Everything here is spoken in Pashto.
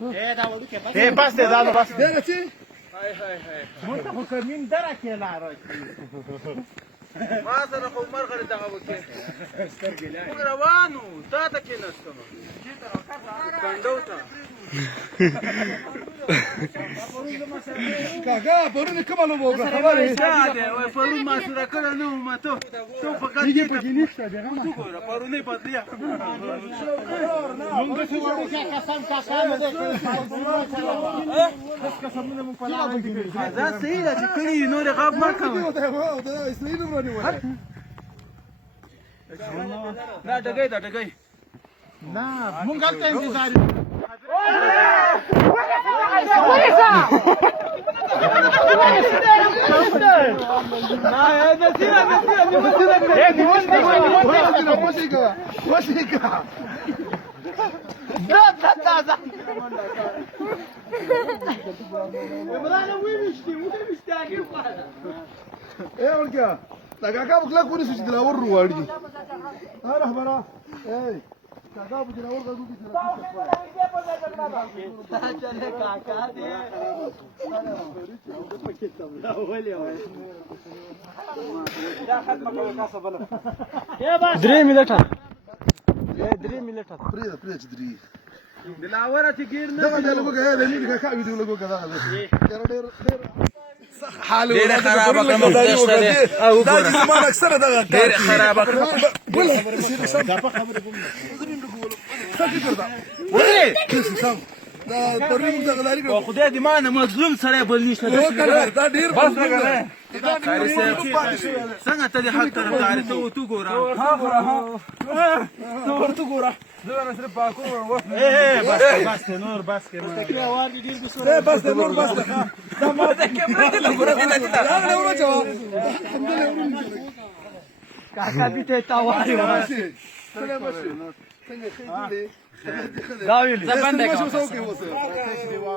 ए बस दे दादा बस دې چې هاي هاي هاي مونږ خو کمین درکه لار ما سره خو مرغه دغه وکي سترګې لای موږ روانو تا ته کې نستم کندو ته کاکا پرون کومه لوبه وکړه خبره وای پرون ما سره کړه نو ما ته تو فقط دې په کې نشته دغه تو ګوره پرونې بدلیا مونږ څه وایو چې قسم قسم دې قسمونه مونږ په لاره کې دا صحیح ده چې کړي نور غاب ما کوي دا اسلامي نمبر نیول نه ډګي دا ډګي نه مونږ هلته انتظار دا کاکا بخلا کولی سو چې دلاور روړي ها رهبره اے کاکا په دلاور غوږ کې چله کاکا دې دا ختمه کوه تاسو بل 3 منټه پرې چې دري دلاوره چې ګیر نه دا لګو غا دې نه کاکا ویډیو لګو غا ډېر حال ډېر خراب کړم او دا چې زمان اکثره دا ډېر خراب کړم بل دا په خبره کوم څه کړدا ولې سم دا پرې موږ غلاري کړو خدای دې ما نه مظلوم سره بل نشته دا ډېر بس نه څنګه ته دې حق طرفدار ته تو ګوره تو ورته ګوره زه صرف باکو ورو بس نور بس کې بس نور بس دا ما ته کیمرې دې ګوره دا نه ورچو کاکا دې ته تاواري څنګه خېږي دا ویل زبنده